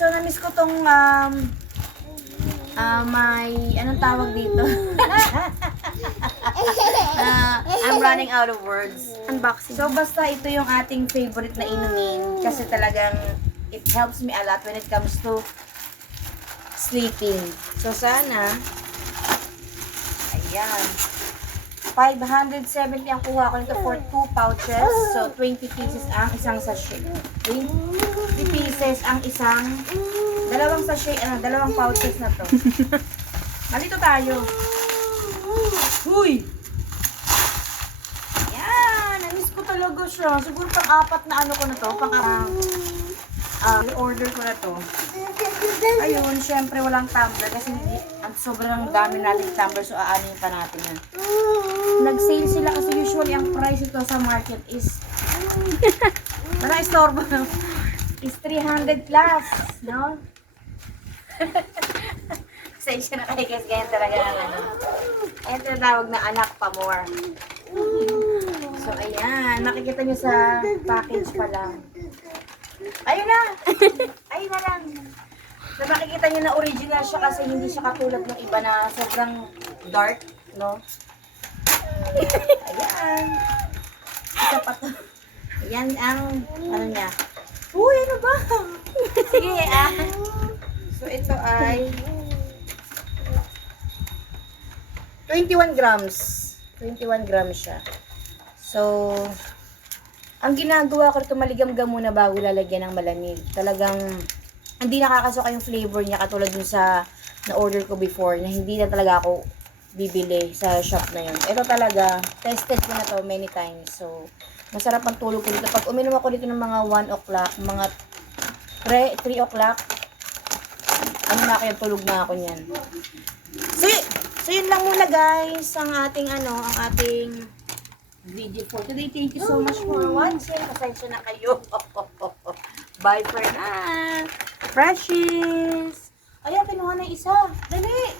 So, na-miss ko tong, may, anong tawag dito? I'm running out of words. Unboxing. So, basta ito yung ating favorite na inumin. Kasi talagang, it helps me a lot when it comes to sleeping. So, sana, ayan. 570 ang kuha ko nito for 2 pouches. So, 20 pieces ang isang sachet. 20 pieces ang dalawang sachet, dalawang pouches na to. Malito tayo. Huy! Yan! Namiss ko talaga siya. Siguro pang-apat na ano ko na to. Order ko na to. Ayun, syempre walang tumbler kasi sobrang dami natin tumbler so aanin pa natin yan. Nag-sale sila kasi usually ang price ito sa market is wala istorbo is 300 plus, no? Pasensya na kayo kasi ganyan talaga ng ano. Ayan tinatawag na anak pa more. So ayan, nakikita nyo sa package pa lang. Ayun na! Ayun na lang. So makikita nyo na original siya kasi hindi siya katulad ng iba na sobrang dark, no? Ayan. Isa pa to. Ayan ang, ano niya. Uy, ano ba? Sige, So ito ay 21 grams. 21 grams siya. So, ang ginagawa ko ito, maligam-gam muna bago lalagyan ng malamig. Talagang, hindi nakakasuka yung flavor niya katulad dun sa na-order ko before na hindi na talaga ako bibili sa shop na yun. Ito talaga, tested ko na to many times. So, masarap ang tulog ko dito. Pag uminom ako dito ng mga 1 o'clock, mga 3 o'clock, ano na kaya tulog na ako niyan. So, yun lang muna guys, ang ating video for today. Thank you so much for watching. Pasensya na kayo. Bye for now. Precious! Ayan, kinuha na isa. Dali!